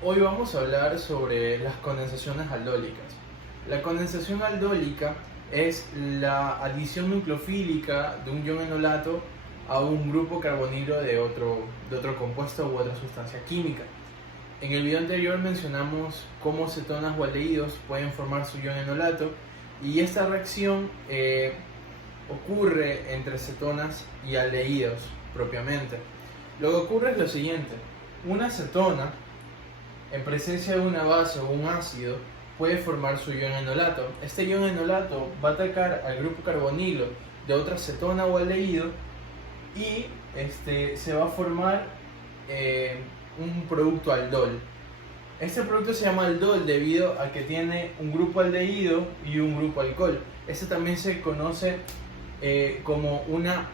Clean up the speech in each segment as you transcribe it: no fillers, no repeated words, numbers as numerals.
Hoy vamos a hablar sobre las condensaciones aldólicas. La condensación aldólica es la adición nucleofílica de un ion enolato a un grupo carbonilo de otro compuesto u otra sustancia química. En el video anterior mencionamos cómo cetonas o aldehídos pueden formar su ion enolato, y esta reacción ocurre entre cetonas y aldehídos propiamente. Lo que ocurre es lo siguiente: una cetona, en presencia de una base o un ácido, puede formar su ion enolato. Este ion enolato va a atacar al grupo carbonilo de otra cetona o aldehído y se va a formar un producto aldol. Este producto se llama aldol debido a que tiene un grupo aldehído y un grupo alcohol. Este también se conoce como una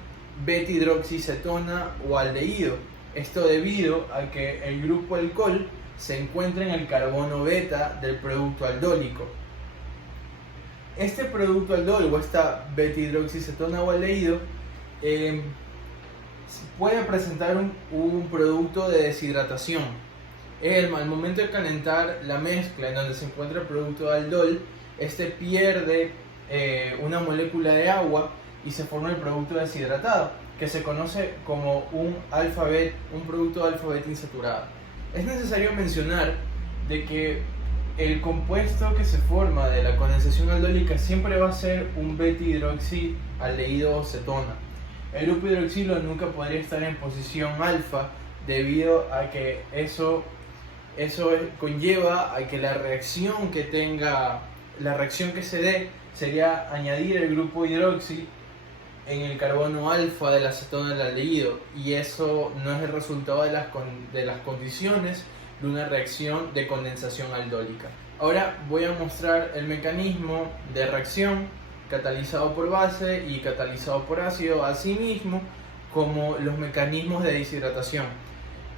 beta-hidroxicetona o aldehído. Esto debido a que el grupo alcohol se encuentra en el carbono beta del producto aldólico. Este producto aldol o esta beta-hidroxicetona o aldehído puede presentar un producto de deshidratación. Al momento de calentar la mezcla en donde se encuentra el producto de aldol, este pierde una molécula de agua y se forma el producto deshidratado, que se conoce como un producto de alfa-beta insaturado. Es necesario mencionar de que el compuesto que se forma de la condensación aldólica siempre va a ser un beta-hidroxialdehído o cetona. El grupo hidroxilo nunca podría estar en posición alfa debido a que eso conlleva a que la reacción que se dé sería añadir el grupo hidroxi en el carbono alfa de la cetona del aldehído, y eso no es el resultado de las condiciones de una reacción de condensación aldólica. Ahora voy a mostrar el mecanismo de reacción catalizado por base y catalizado por ácido, así mismo como los mecanismos de deshidratación.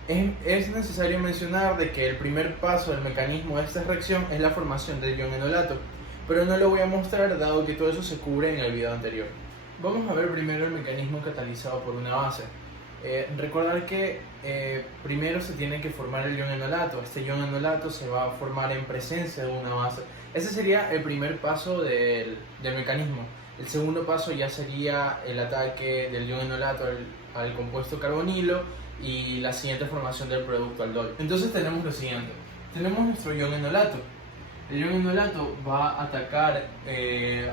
Es necesario mencionar de que el primer paso del mecanismo de esta reacción es la formación del ion enolato, pero no lo voy a mostrar dado que todo eso se cubre en el video anterior. Vamos a ver primero el mecanismo catalizado por una base. Recordar que primero se tiene que formar el ion enolato. Este ion enolato se va a formar en presencia de una base. Ese sería el primer paso del mecanismo. El segundo paso ya sería el ataque del ion enolato al compuesto carbonilo y la siguiente formación del producto aldol. Entonces tenemos lo siguiente: tenemos nuestro ion enolato. El ion enolato va a atacar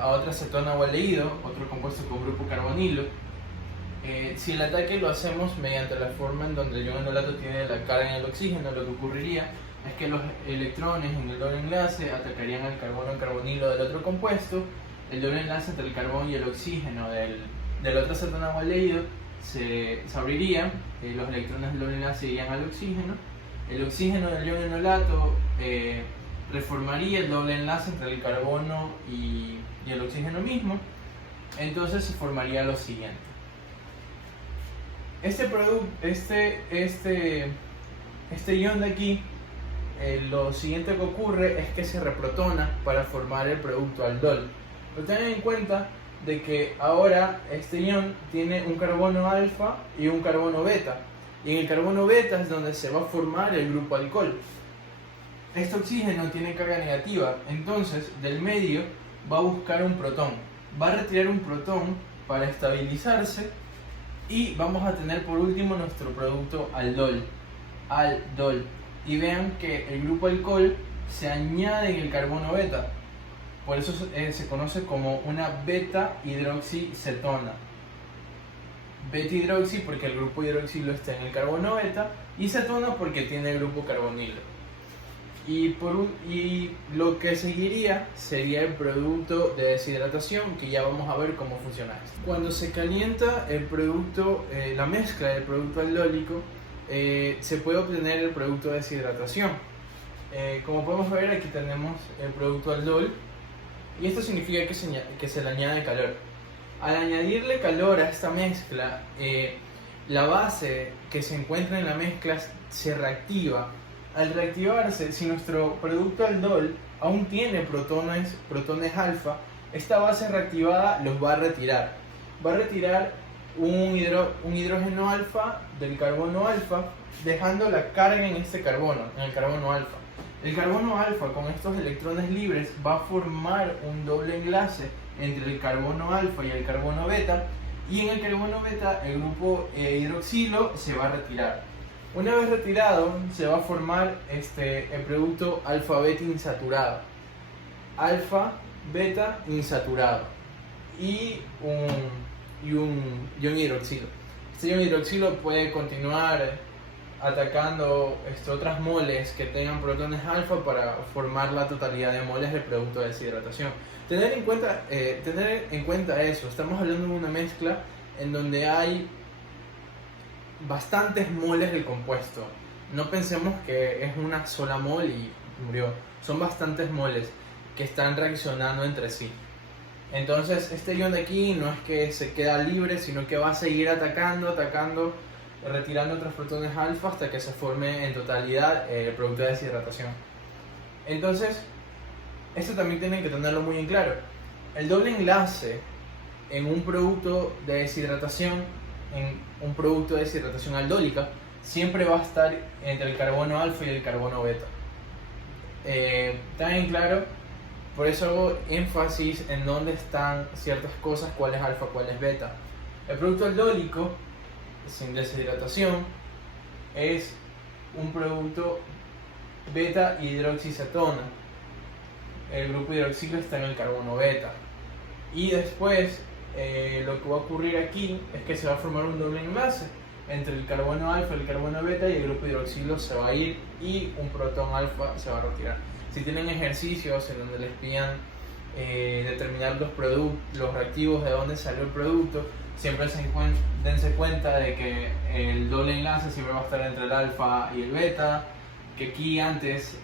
a otra cetona o aldehído, otro compuesto con grupo carbonilo. Si el ataque lo hacemos mediante la forma en donde el ion enolato tiene la carga en el oxígeno, lo que ocurriría es que los electrones en el doble enlace atacarían al carbono carbonilo del otro compuesto. El doble enlace entre el carbono y el oxígeno del otro cetona o aldehído se abriría, los electrones del doble enlace irían al oxígeno. El oxígeno del ion enolato reformaría el doble enlace entre el carbono y el oxígeno mismo. Entonces se formaría lo siguiente: este ion de aquí, lo siguiente que ocurre es que se reprotona para formar el producto aldol. Pero tengan en cuenta de que ahora este ion tiene un carbono alfa y un carbono beta, y en el carbono beta es donde se va a formar el grupo alcohol. Este oxígeno tiene carga negativa, entonces del medio va a buscar un protón, va a retirar un protón para estabilizarse, y vamos a tener por último nuestro producto aldol. Y vean que el grupo alcohol se añade en el carbono beta, por eso se conoce como una beta-hidroxicetona. Beta-hidroxi porque el grupo hidroxilo está en el carbono beta, y cetona porque tiene el grupo carbonilo. Y lo que seguiría sería el producto de deshidratación, que ya vamos a ver cómo funciona esto. Cuando se calienta el producto, la mezcla del producto aldólico, se puede obtener el producto de deshidratación. Como podemos ver, aquí tenemos el producto aldol, y esto significa que se le añade calor. Al añadirle calor a esta mezcla, la base que se encuentra en la mezcla se reactiva. Al reactivarse, si nuestro producto aldol aún tiene protones alfa, esta base reactivada los va a retirar. Va a retirar un hidrógeno alfa del carbono alfa dejando la carga en este carbono, en el carbono alfa. El carbono alfa con estos electrones libres va a formar un doble enlace entre el carbono alfa y el carbono beta, y en el carbono beta el grupo hidroxilo se va a retirar. Una vez retirado se va a formar el producto alfa-beta insaturado, alfa-beta insaturado y un ion hidroxilo. Este ion hidroxilo puede continuar atacando otras moles que tengan protones alfa para formar la totalidad de moles del producto de deshidratación. Tener en cuenta eso, estamos hablando de una mezcla en donde hay bastantes moles del compuesto. No pensemos que es una sola mol y murió, son bastantes moles que están reaccionando entre sí. Entonces este ion de aquí no es que se queda libre, sino que va a seguir atacando, retirando otros protones alfa hasta que se forme en totalidad el producto de deshidratación. Entonces, esto también tienen que tenerlo muy en claro. El doble enlace en un producto de deshidratación, aldólica, siempre va a estar entre el carbono alfa y el carbono beta. Está bien claro, por eso hago énfasis en dónde están ciertas cosas, cuál es alfa, cuál es beta. El producto aldólico sin deshidratación es un producto beta hidroxicetona. El grupo hidroxilo está en el carbono beta, y después lo que va a ocurrir aquí es que se va a formar un doble enlace entre el carbono alfa y el carbono beta, y el grupo hidroxilo se va a ir y un protón alfa se va a retirar. Si tienen ejercicios en donde les pidan determinar los reactivos de dónde salió el producto, siempre dense cuenta de que el doble enlace siempre va a estar entre el alfa y el beta, que aquí antes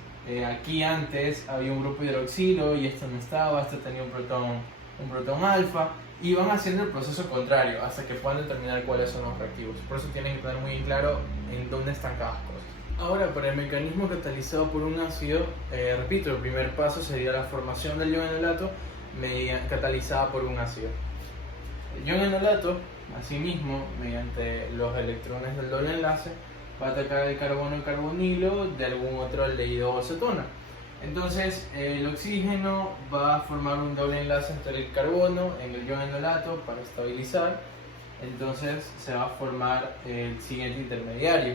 había un grupo hidroxilo y esto no estaba, esto tenía un protón alfa, y van haciendo el proceso contrario hasta que puedan determinar cuáles son los reactivos. Por eso tienen que tener muy en claro en dónde están cada cosa. Ahora, para el mecanismo catalizado por un ácido, repito, el primer paso sería la formación del ion enolato catalizada por un ácido. El ion enolato, asimismo, mediante los electrones del doble enlace, va a atacar el carbono y carbonilo de algún otro aldehído o acetona. Entonces, el oxígeno va a formar un doble enlace entre el carbono en el ion enolato para estabilizar. Entonces, se va a formar el siguiente intermediario.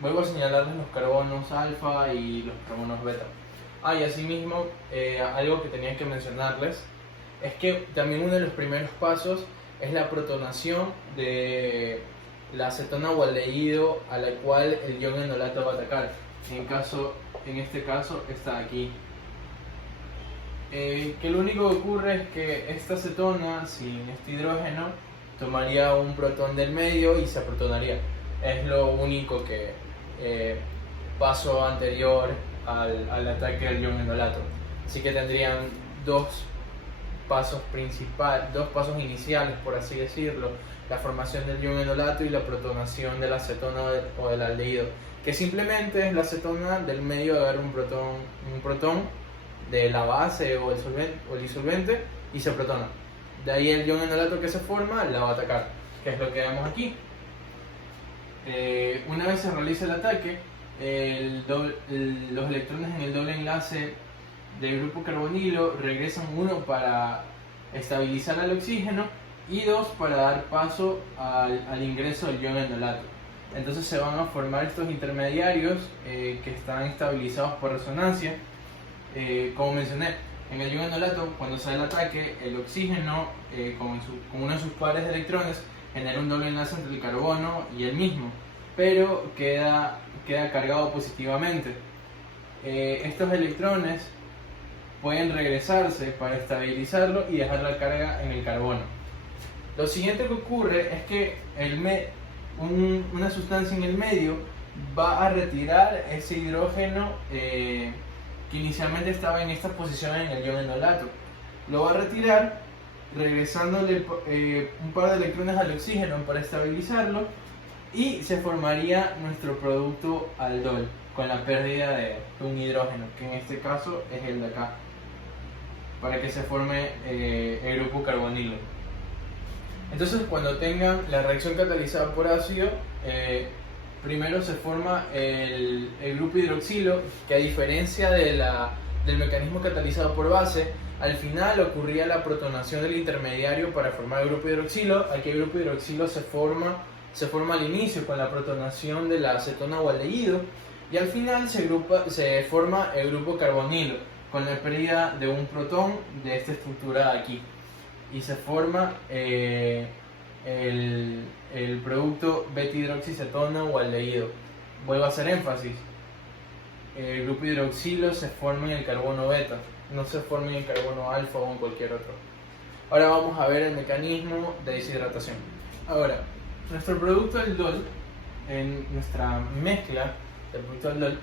Vuelvo a señalarles los carbonos alfa y los carbonos beta. Y asimismo, algo que tenía que mencionarles es que también uno de los primeros pasos es la protonación de la acetona o aldehído a la cual el ion enolato va a atacar. En este caso está aquí. Que lo único que ocurre es que esta acetona sin este hidrógeno tomaría un protón del medio y se protonaría. Es lo único que paso anterior al ataque del ion enolato. Así que tendrían dos pasos iniciales, por así decirlo: la formación del ion enolato y la protonación de la acetona o del aldehído, que simplemente es la acetona del medio de dar un protón de la base o el disolvente y se protona. De ahí el ion enolato que se forma la va a atacar, que es lo que vemos aquí. Una vez se realiza el ataque, los electrones en el doble enlace del grupo carbonilo regresan, uno para estabilizar al oxígeno y dos para dar paso al ingreso del ion enolato. Entonces se van a formar estos intermediarios que están estabilizados por resonancia. Como mencioné, en el ion enolato, cuando sale el ataque, el oxígeno con uno de sus pares de electrones genera un doble enlace entre el carbono y el mismo, pero queda cargado positivamente. Estos electrones pueden regresarse para estabilizarlo y dejar la carga en el carbono. Lo siguiente que ocurre es que una sustancia en el medio va a retirar ese hidrógeno que inicialmente estaba en esta posición en el ion enolato. Lo va a retirar, regresándole un par de electrones al oxígeno para estabilizarlo, y se formaría nuestro producto aldol con la pérdida de un hidrógeno, que en este caso es el de acá, para que se forme el grupo carbonilo. Entonces, cuando tengan la reacción catalizada por ácido, primero se forma el grupo hidroxilo, que a diferencia del mecanismo catalizado por base, al final ocurría la protonación del intermediario para formar el grupo hidroxilo. Aquí el grupo hidroxilo se forma al inicio con la protonación de la acetona o aldehído, y al final se forma el grupo carbonilo con la pérdida de un protón de esta estructura de aquí, y se forma el producto beta-hidroxicetona o aldehído. Vuelvo a hacer énfasis: el grupo hidroxilo se forma en el carbono beta, no se forma en el carbono alfa o en cualquier otro. Ahora vamos a ver el mecanismo de deshidratación. Ahora, nuestro producto aldol, en nuestra mezcla del producto aldol,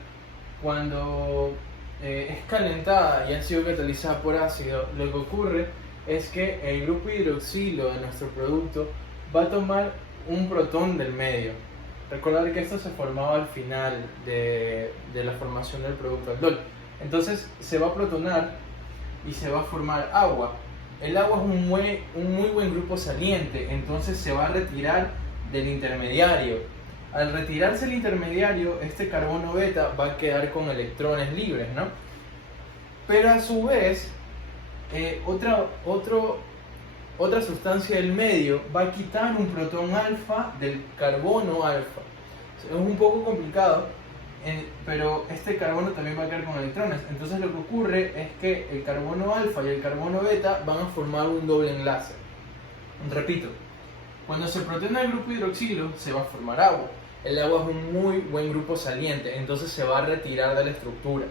cuando es calentada y ha sido catalizada por ácido, lo que ocurre es que el grupo hidroxilo de nuestro producto va a tomar un protón del medio. Recordar que esto se formaba al final de la formación del producto aldol. Entonces se va a protonar y se va a formar agua. El agua es un muy buen grupo saliente, entonces se va a retirar del intermediario. Al retirarse el intermediario, este carbono beta va a quedar con electrones libres, ¿no? Pero a su vez, otra sustancia del medio va a quitar un protón alfa del carbono alfa. Es un poco complicado, pero este carbono también va a quedar con electrones. Entonces lo que ocurre es que el carbono alfa y el carbono beta van a formar un doble enlace. Repito, cuando se protona el grupo hidroxilo se va a formar agua. El agua es un muy buen grupo saliente, entonces se va a retirar de la estructura.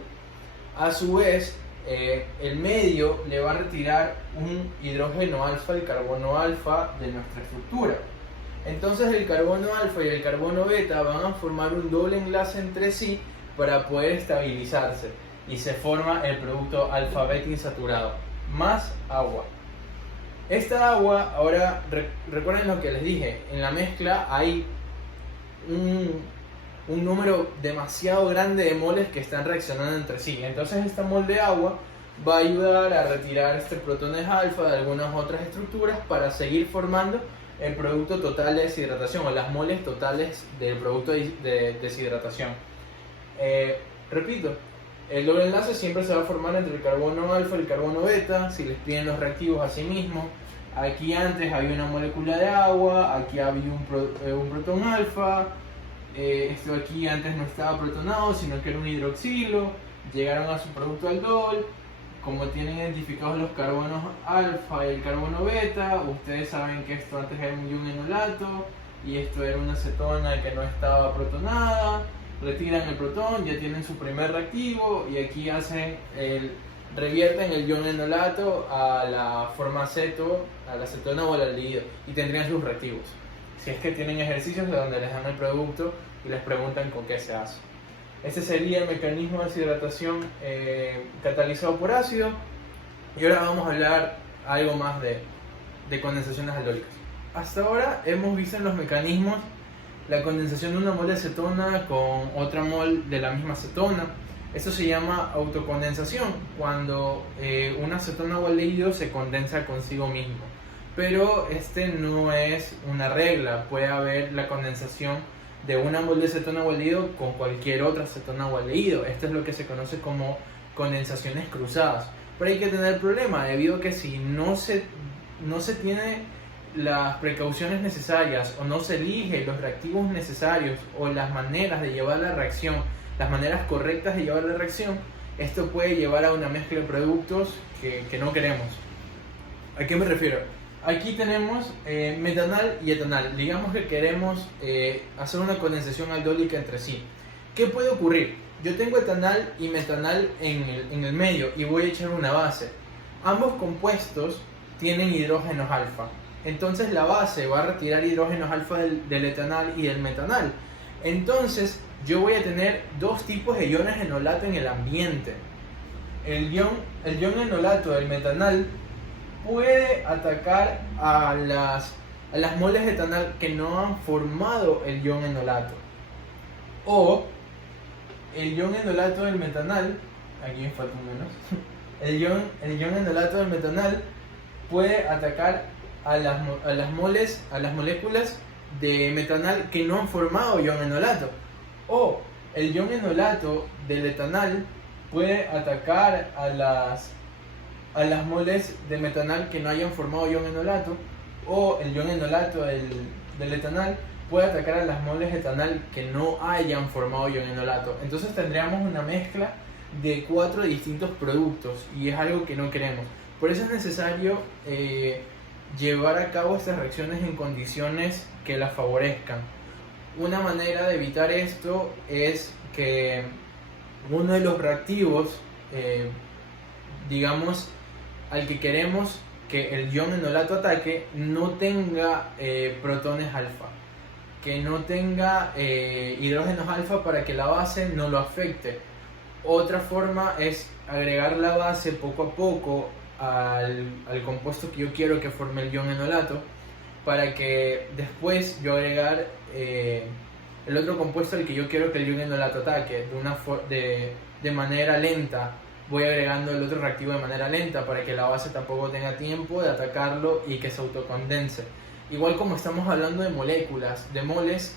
A su vez, el medio le va a retirar un hidrógeno alfa, el carbono alfa de nuestra estructura. Entonces el carbono alfa y el carbono beta van a formar un doble enlace entre sí para poder estabilizarse, y se forma el producto alfa-beta insaturado más agua. Esta agua, ahora recuerden lo que les dije, en la mezcla hay un número demasiado grande de moles que están reaccionando entre sí. Entonces esta mol de agua va a ayudar a retirar protones alfa de algunas otras estructuras para seguir formando el producto total de deshidratación, o las moles totales del producto de deshidratación. Repito, el doble enlace siempre se va a formar entre el carbono alfa y el carbono beta, si les piden los reactivos a sí mismos. Aquí antes había una molécula de agua, aquí había un protón alfa, esto aquí antes no estaba protonado, sino que era un hidroxilo. Llegaron a su producto aldol. Como tienen identificados los carbonos alfa y el carbono beta, ustedes saben que esto antes era un ion enolato y esto era una acetona que no estaba protonada. Retiran el protón, ya tienen su primer reactivo, y aquí revierten el ion enolato a la forma aceto, a la acetona o al aldehído, y tendrían sus reactivos. Si es que tienen ejercicios de donde les dan el producto y les preguntan con qué se hace. Este sería el mecanismo de deshidratación catalizado por ácido. Y ahora vamos a hablar algo más de condensaciones aldólicas. Hasta ahora hemos visto en los mecanismos la condensación de una mol de acetona con otra mol de la misma acetona. Esto se llama autocondensación, cuando una acetona o aldehído se condensa consigo mismo. Pero este no es una regla, puede haber la condensación de una mol de acetona o aldehído con cualquier otra acetona o aldehído. Esto es lo que se conoce como condensaciones cruzadas. Pero hay que tener problema, debido a que si no se tiene las precauciones necesarias, o no se elige los reactivos necesarios o las maneras de llevar la reacción, las maneras correctas de llevar la reacción, esto puede llevar a una mezcla de productos que no queremos. ¿A qué me refiero? Aquí tenemos metanal y etanal. Digamos que queremos hacer una condensación aldólica entre sí. ¿Qué puede ocurrir? Yo tengo etanal y metanal en el medio y voy a echar una base. Ambos compuestos tienen hidrógenos alfa. Entonces la base va a retirar hidrógenos alfa del etanal y del metanal. Entonces yo voy a tener dos tipos de iones enolato en el ambiente. El ion enolato del metanal puede atacar a las moles de etanal que no han formado el ion enolato. O el ion enolato del metanal, aquí me falta un menos, el ion enolato del metanal puede atacar a las moléculas de metanal que no han formado ion enolato. O el ion enolato del etanal puede atacar a las moles de metanal que no hayan formado ion enolato, o el ion enolato del etanal puede atacar a las moles de etanal que no hayan formado ion enolato. Entonces tendríamos una mezcla de 4 distintos productos y es algo que no queremos. Por eso es necesario llevar a cabo estas reacciones en condiciones que las favorezcan. Una manera de evitar esto es que uno de los reactivos, digamos, al que queremos que el ion enolato ataque, no tenga protones alfa, que no tenga hidrógenos alfa para que la base no lo afecte. Otra forma es agregar la base poco a poco al compuesto que yo quiero que forme el ion enolato, para que después yo agregar el otro compuesto al que yo quiero que el ion enolato ataque de manera lenta. Voy agregando el otro reactivo de manera lenta para que la base tampoco tenga tiempo de atacarlo y que se autocondense. Igual como estamos hablando de moléculas, de moles,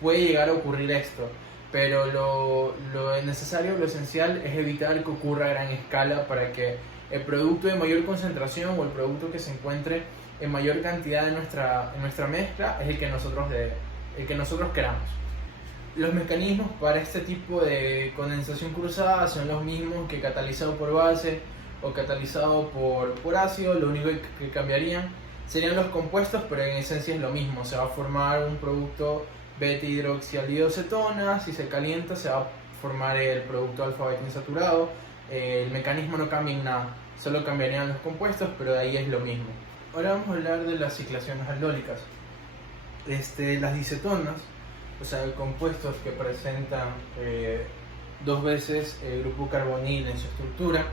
puede llegar a ocurrir esto, pero lo necesario, lo esencial es evitar que ocurra a gran escala para que el producto de mayor concentración o el producto que se encuentre en mayor cantidad en nuestra mezcla es el que nosotros queramos. Los mecanismos para este tipo de condensación cruzada son los mismos que catalizado por base o catalizado por ácido. Lo único que cambiarían serían los compuestos, pero en esencia es lo mismo. Se va a formar un producto beta-hidroxialdehidrocetona. Si se calienta se va a formar el producto alfa-beta insaturado. El mecanismo no cambia en nada, solo cambiarían los compuestos, pero de ahí es lo mismo. Ahora vamos a hablar de las ciclaciones aldólicas. Las dicetonas, o sea, compuestos que presentan dos veces el grupo carbonil en su estructura,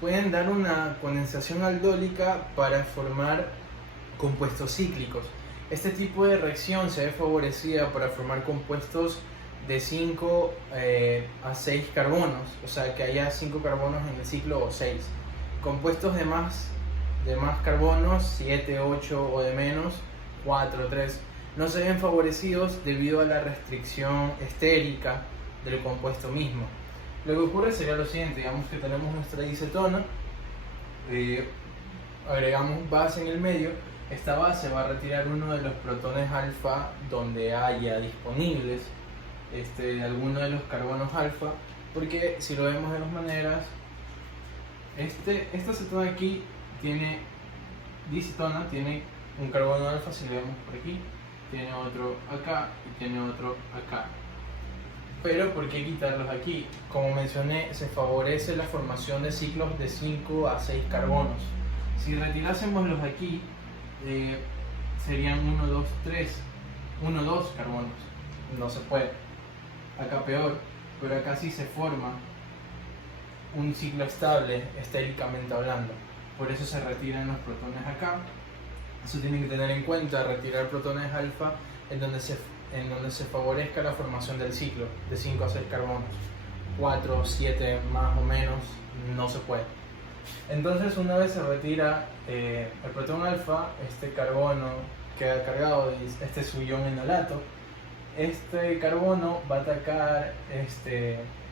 pueden dar una condensación aldólica para formar compuestos cíclicos. Este tipo de reacción se ve favorecida para formar compuestos de 5 a 6 carbonos, o sea que haya 5 carbonos en el ciclo o 6. Compuestos de más carbonos, 7, 8 o de menos, 4, 3, no se ven favorecidos debido a la restricción estérica del compuesto mismo. Lo que ocurre sería lo siguiente: digamos que tenemos nuestra dicetona, agregamos base en el medio. Esta base va a retirar uno de los protones alfa donde haya disponibles de alguno de los carbonos alfa, porque si lo vemos de dos maneras, esta cetona aquí tiene dicetona, tiene un carbono alfa, si lo vemos por aquí, tiene otro acá y tiene otro acá. Pero ¿por qué quitarlos aquí? Como mencioné, se favorece la formación de ciclos de 5 a 6 carbonos. Si retirásemos los aquí, serían 1, 2, 3, 1, 2 carbonos. No se puede. Acá peor, pero acá sí se forma un ciclo estable estéricamente hablando. Por eso se retiran los protones acá. Eso tienen que tener en cuenta: retirar protones alfa en donde se favorezca la formación del ciclo de 5 a 6 carbonos. 4, 7 más o menos no se puede. Entonces, una vez se retira el protón alfa, este carbono queda cargado, este es su ion enolato. Este carbono va a atacar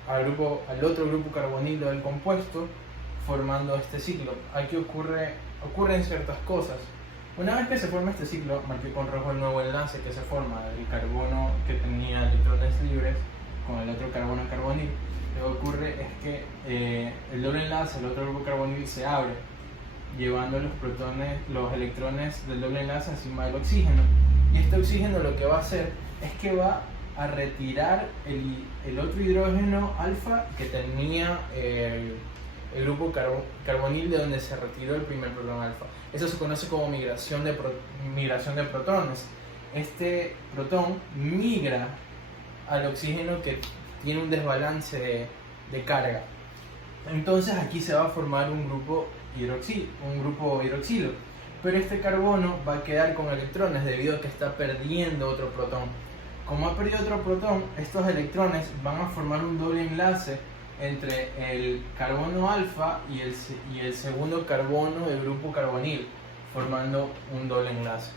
al otro grupo carbonilo del compuesto, formando este ciclo. Aquí ocurren ciertas cosas. Una vez que se forma este ciclo, marqué con rojo el nuevo enlace que se forma del carbono que tenía electrones libres con el otro carbono carbonil. Lo que ocurre es que el doble enlace, el otro grupo carbonil, se abre, llevando los electrones del doble enlace encima del oxígeno. Y este oxígeno lo que va a hacer es que va a retirar el otro hidrógeno alfa que tenía el grupo carbonil de donde se retiró el primer protón alfa. Eso se conoce como migración de protones. Este protón migra al oxígeno que tiene un desbalance de carga. Entonces aquí se va a formar un grupo hidroxilo. Pero este carbono va a quedar con electrones debido a que está perdiendo otro protón. Como ha perdido otro protón, estos electrones van a formar un doble enlace entre el carbono alfa y el segundo carbono del grupo carbonil, formando un doble enlace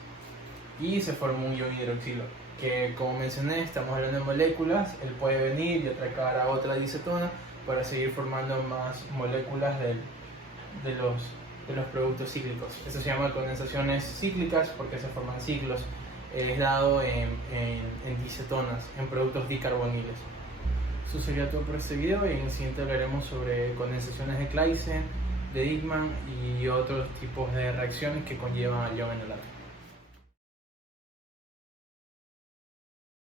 y se forma un ion hidroxilo, que como mencioné, estamos hablando de moléculas. Él puede venir y atracar a otra diacetona para seguir formando más moléculas de los productos cíclicos. Eso se llama condensaciones cíclicas porque se forman ciclos. Es dado en dicetonas, en productos dicarboniles. Eso sería todo por este video, y en el siguiente hablaremos sobre condensaciones de Claisen, de Dickmann y otros tipos de reacciones que conllevan al ion enolate.